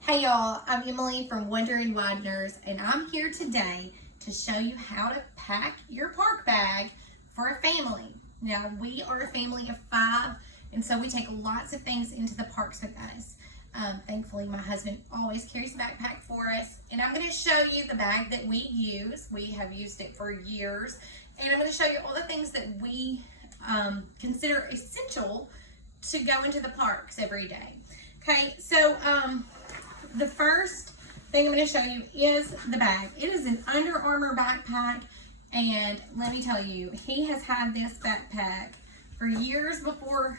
Hey y'all, I'm Emily from Wandering Widners, and I'm here today to show you how to pack your park bag for a family. Now, we are a family of 5, and so we take lots of things into the parks with us. Thankfully, my husband always carries a backpack for us, and I'm going to show you the bag that we use. We have used it for years, and I'm going to show you all the things that we consider essential to go into the parks every day. Okay, so the first thing I'm going to show you is the bag. It is an Under Armour backpack, and let me tell you, he has had this backpack for years before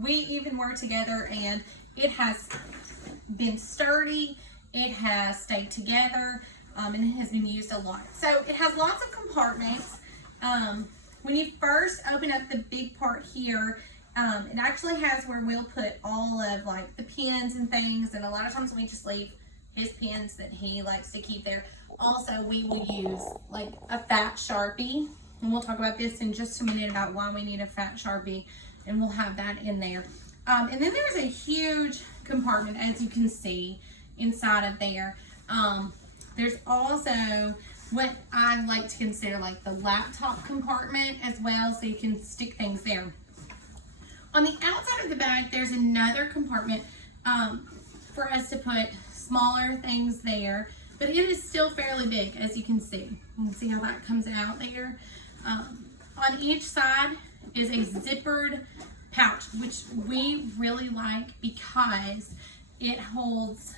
we even were together, and it has been sturdy, it has stayed together, and it has been used a lot. So it has lots of compartments. When you first open up the big part here, it actually has where we'll put all of like the pens and things, and a lot of times we just leave his pens that he likes to keep there. Also, we will use like a fat Sharpie, and we'll talk about this in just a minute about why we need a fat Sharpie, and we'll have that in there. And then there's a huge compartment, as you can see, inside of there. There's also what I like to consider like the laptop compartment as well, so you can stick things there. On the outside of the bag, there's another compartment for us to put smaller things there, but it is still fairly big, as you can see. You can see how that comes out there. On each side is a zippered pouch, which we really like because it holds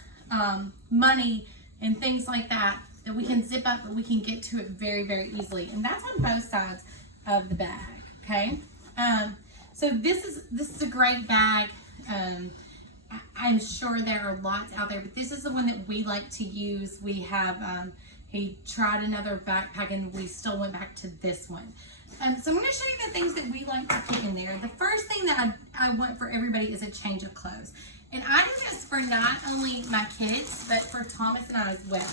money and things like that we can zip up, but we can get to it very, very easily. And that's on both sides of the bag, okay? So this is a great bag. I'm sure there are lots out there, but this is the one that we like to use. We have, he tried another backpack and we still went back to this one. So I'm going to show you the things that we like to keep in there. The first thing that I want for everybody is a change of clothes. And I do this for not only my kids, but for Thomas and I as well.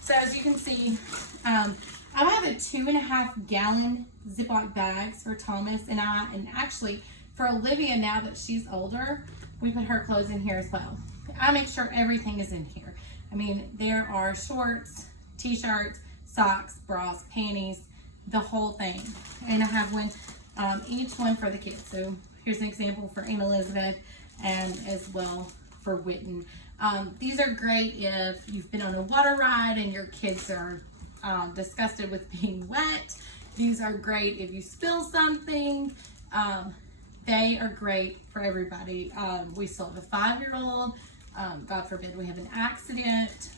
So as you can see, I have a 2.5 gallon Ziploc bags for Thomas and I, and actually for Olivia, now that she's older, we put her clothes in here as well. I make sure everything is in here. I mean, there are shorts, t-shirts, socks, bras, panties, the whole thing. And I have one, each one for the kids. So here's an example for Aunt Elizabeth and as well for Witten. These are great if you've been on a water ride and your kids are disgusted with being wet. These are great if you spill something. They are great for everybody. We still have a 5-year-old. God forbid we have an accident.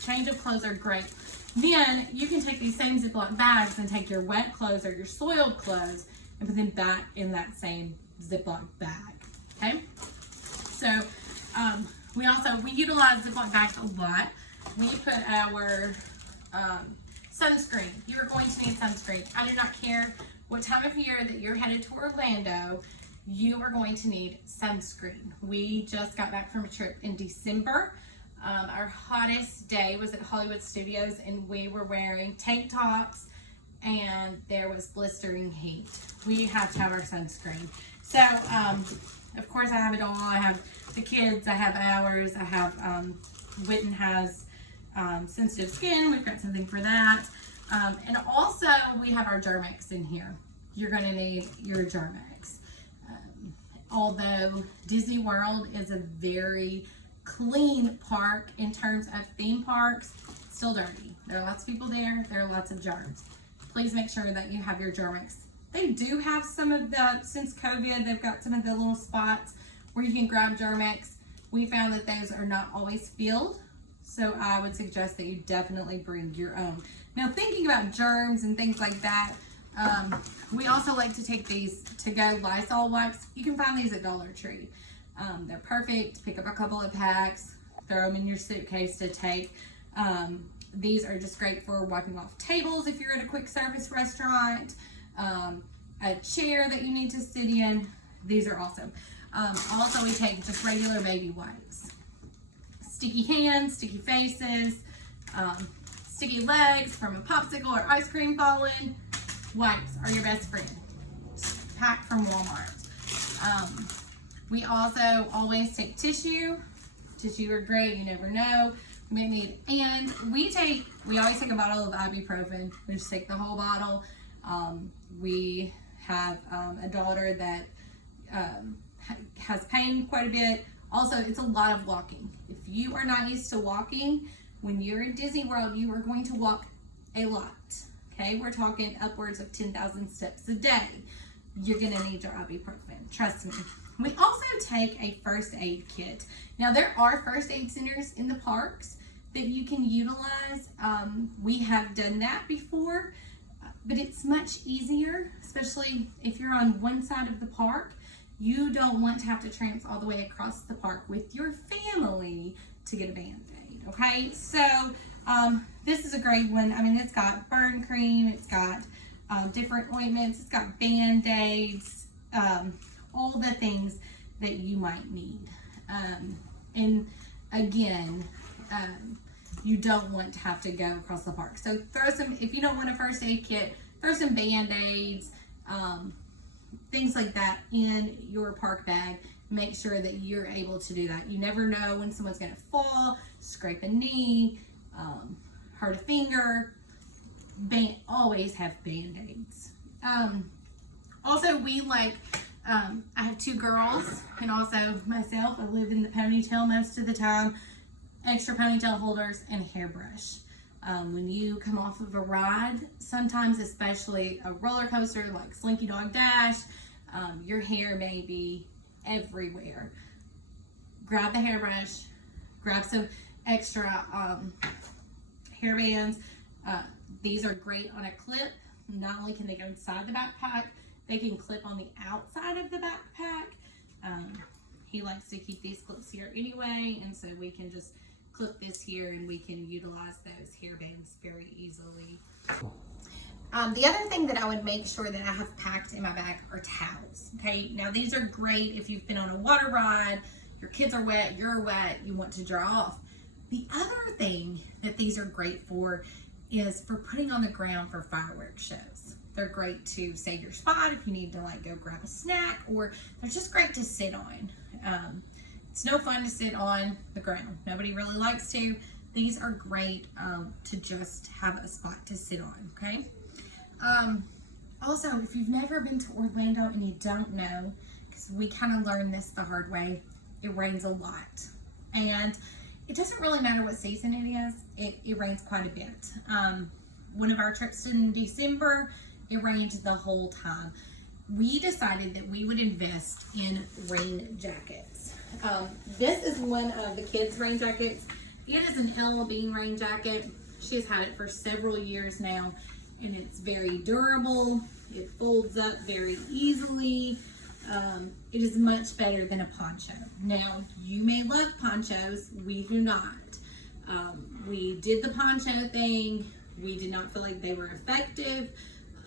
Change of clothes are great. Then you can take these same Ziploc bags and take your wet clothes or your soiled clothes and put them back in that same Ziploc bag, okay? So we utilize Ziploc bags a lot. We put our sunscreen. You are going to need sunscreen. I do not care what time of year that you're headed to Orlando, you are going to need sunscreen. We just got back from a trip in December. Our hottest day was at Hollywood Studios, and we were wearing tank tops, and there was blistering heat. We have to have our sunscreen. So, of course, I have it all. I have the kids, I have ours, I have, Witten has sensitive skin. We've got something for that. And also, we have our Germ-X in here. You're going to need your Germ-X. Although Disney World is a very clean park in terms of theme parks, it's still dirty. There are lots of people there. There are lots of germs. Please make sure that you have your Germ-X. They do have some of the, since COVID, they've got some of the little spots where you can grab Germ-X. We found that those are not always filled, so I would suggest that you definitely bring your own. Now, thinking about germs and things like that, we also like to take these to-go Lysol wipes. You can find these at Dollar Tree. They're perfect. Pick up a couple of packs, throw them in your suitcase to take. These are just great for wiping off tables if you're at a quick service restaurant, a chair that you need to sit in. These are awesome. Also, we take just regular baby wipes. Sticky hands, sticky faces, sticky legs from a popsicle or ice cream falling. Wipes are your best friend. Packed from Walmart. We also always take tissue. just you are great. You never know. You may need, and we always take a bottle of ibuprofen. We just take the whole bottle. We have a daughter that has pain quite a bit. Also, it's a lot of walking. If you are not used to walking, when you're in Disney World, you are going to walk a lot. Okay, we're talking upwards of 10,000 steps a day. You're gonna need your ibuprofen, trust me. We also take a first aid kit. Now, there are first aid centers in the parks that you can utilize. We have done that before, but it's much easier, especially if you're on one side of the park. You don't want to have to tramp all the way across the park with your family to get a Band-Aid, okay? So this is a great one. I mean, it's got burn cream, it's got different ointments, it's got Band-Aids, all the things that you might need. And again, you don't want to have to go across the park. So throw some, if you don't want a first aid kit, throw some Band-Aids, things like that in your park bag. Make sure that you're able to do that. You never know when someone's gonna fall, scrape a knee, hurt a finger. Always have Band-Aids. Also, we like, I have 2 girls and also myself. I live in the ponytail most of the time. Extra ponytail holders and a hairbrush. When you come off of a ride, sometimes especially a roller coaster like Slinky Dog Dash, your hair may be everywhere. Grab the hairbrush, grab some extra hair bands. These are great on a clip. Not only can they go inside the backpack, they can clip on the outside of the backpack. He likes to keep these clips here anyway, and so we can just clip this here and we can utilize those hair bands very easily. The other thing that I would make sure that I have packed in my bag are towels. Okay, now these are great if you've been on a water ride, your kids are wet, you're wet, you want to dry off. The other thing that these are great for is for putting on the ground for fireworks shows. They're great to save your spot if you need to like go grab a snack, or they're just great to sit on. It's no fun to sit on the ground. Nobody really likes to. These are great to just have a spot to sit on, okay? Also, if you've never been to Orlando and you don't know, because we kind of learned this the hard way, it rains a lot. And it doesn't really matter what season it is, it rains quite a bit. One of our trips in December, it rained the whole time. We decided that we would invest in rain jackets. This is one of the kids' rain jackets. It is an Ella Bean rain jacket. She's had it for several years now, and it's very durable. It folds up very easily. It is much better than a poncho. Now, you may love ponchos. We do not. We did the poncho thing. We did not feel like they were effective,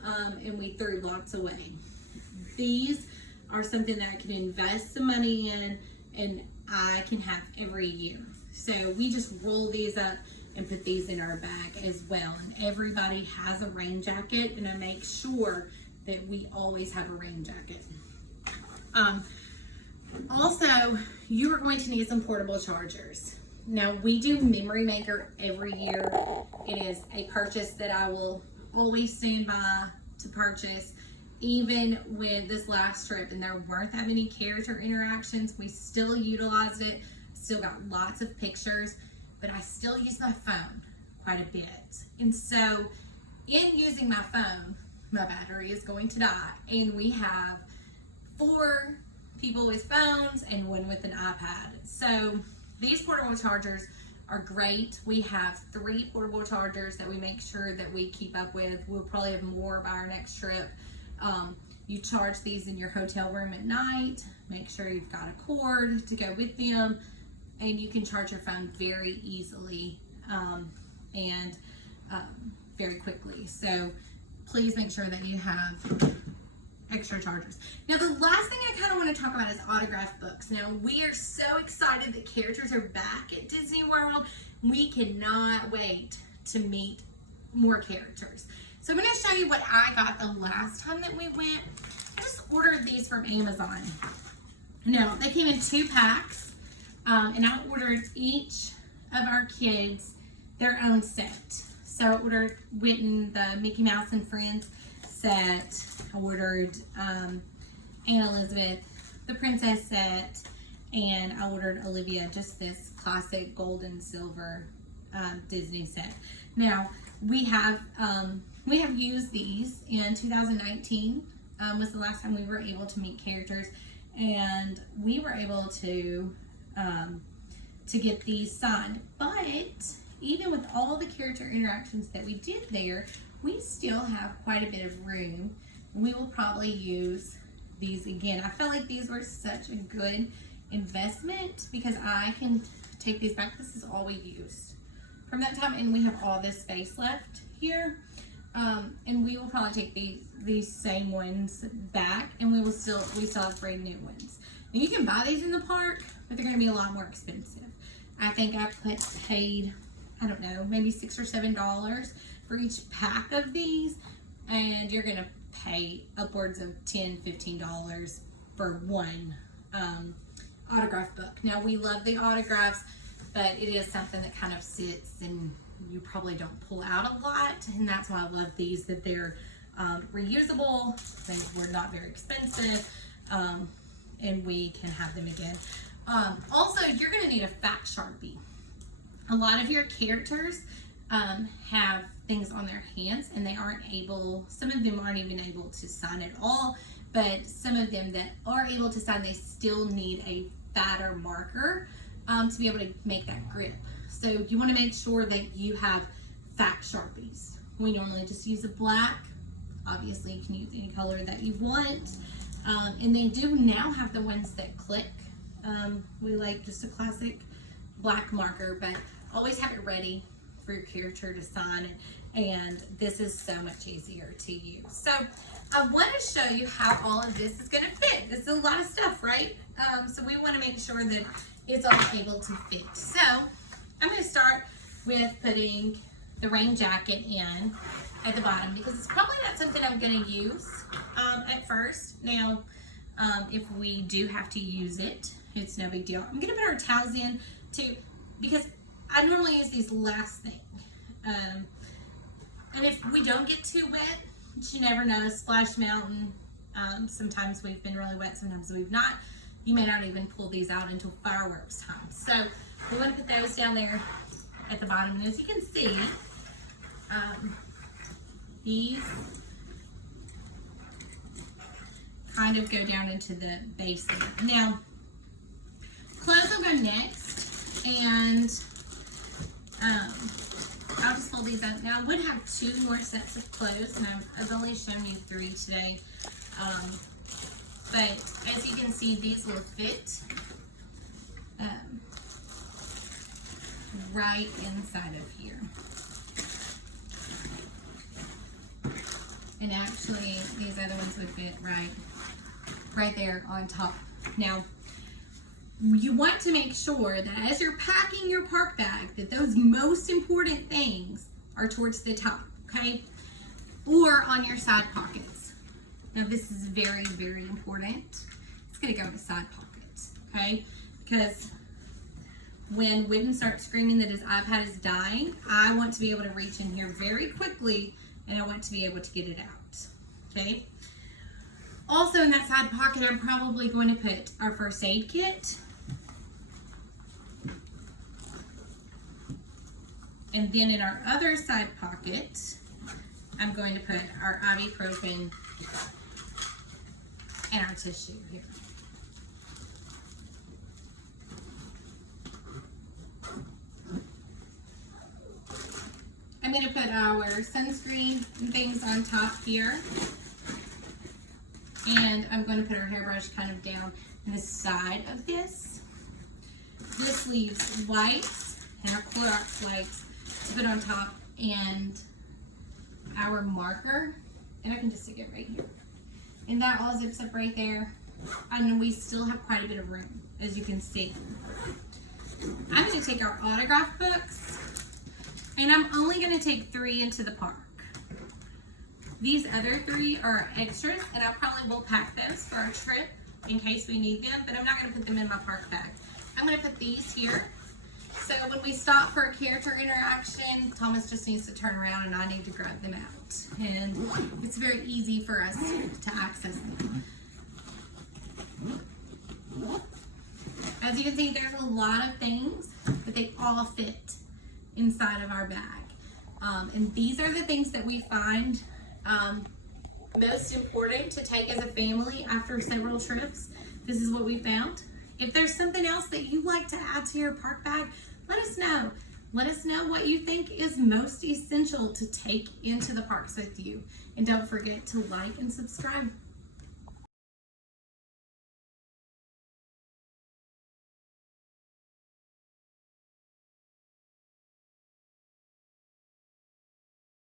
and we threw lots away. These are something that I can invest some money in and I can have every year. So we just roll these up and put these in our bag as well. And everybody has a rain jacket, and I make sure that we always have a rain jacket. Also, you are going to need some portable chargers. Now, we do Memory Maker every year. It is a purchase that I will always stand by to purchase. Even with this last trip and there weren't that many character interactions, we still utilized it, still got lots of pictures, but I still use my phone quite a bit. And so in using my phone, my battery is going to die. And we have 4 people with phones and 1 with an iPad. So these portable chargers are great. We have 3 portable chargers that we make sure that we keep up with. We'll probably have more by our next trip. You charge these in your hotel room at night. Make sure you've got a cord to go with them, and you can charge your phone very easily and very quickly. So please make sure that you have extra chargers. Now, the last thing I kind of want to talk about is autograph books. Now, we are so excited that characters are back at Disney World. We cannot wait to meet more characters. So I'm going to show you what I got the last time that we went. I just ordered these from Amazon. Now, they came in 2 packs. And I ordered each of our kids their own set. So I ordered Witten the Mickey Mouse and Friends set. I ordered Anne Elizabeth the Princess set, and I ordered Olivia just this classic gold and silver Disney set. Now we have used these in 2019. Was the last time we were able to meet characters, and we were able to get these signed. But even with all the character interactions that we did there, we still have quite a bit of room. We will probably use these again. I felt like these were such a good investment because I can take these back. This is all we used from that time, and we have all this space left here. And we will probably take these same ones back, and we still have brand new ones. And you can buy these in the park, but they're going to be a lot more expensive. I think I paid, I don't know, maybe $6 or $7 for each pack of these, and you're going to pay upwards of $10, $15 for one autograph book. Now, we love the autographs, but it is something that kind of sits and you probably don't pull out a lot, and that's why I love these, that they're reusable, they were not very expensive, and we can have them again. Also, you're going to need a fat Sharpie. A lot of your characters have things on their hands, and they aren't able, some of them aren't even able to sign at all, but some of them that are able to sign, they still need a fatter marker to be able to make that grip. So you want to make sure that you have fat Sharpies. We normally just use a black. Obviously, you can use any color that you want. And they do now have the ones that click. We like just a classic black marker, but always have it ready for your character to sign. And this is so much easier to use. So I want to show you how all of this is going to fit. This is a lot of stuff, right? So we want to make sure that it's all able to fit. So I'm going to start with putting the rain jacket in at the bottom because it's probably not something I'm going to use at first. Now, if we do have to use it, it's no big deal. I'm going to put our towels in too because I normally use these last thing. And if we don't get too wet, you never know, Splash Mountain, sometimes we've been really wet, sometimes we've not. You may not even pull these out until fireworks time. So we want to put those down there at the bottom. And as you can see, these kind of go down into the base there. Now, clothes will go next, and I'll just fold these out. Now, I would have 2 more sets of clothes, and I've only shown you 3 today. But as you can see, these will fit right inside of here. And actually, these other ones would fit right there on top. Now, you want to make sure that as you're packing your park bag, that those most important things are towards the top, okay? Or on your side pockets. Now, this is very, very important. It's going to go in the side pockets, okay? Because when Witten starts screaming that his iPad is dying, I want to be able to reach in here very quickly, and I want to be able to get it out, okay? Also, in that side pocket, I'm probably going to put our first aid kit. And then in our other side pocket, I'm going to put our ibuprofen and our tissue here. I'm going to put our sunscreen and things on top here. And I'm going to put our hairbrush kind of down in the side of this. This leaves wipes and our Clorox wipes to put on top, and our marker, and I can just stick it right here. And that all zips up right there. And we still have quite a bit of room, as you can see. I'm going to take our autograph books, and I'm only going to take 3 into the park. These other 3 are extras, and I probably will pack those for our trip in case we need them, but I'm not going to put them in my park bag. I'm going to put these here. So when we stop for a character interaction, Thomas just needs to turn around and I need to grab them out. And it's very easy for us to access them. As you can see, there's a lot of things, but they all fit inside of our bag. And these are the things that we find most important to take as a family after several trips. This is what we found. If there's something else that you'd like to add to your park bag, let us know. Let us know what you think is most essential to take into the parks with you. And don't forget to like and subscribe.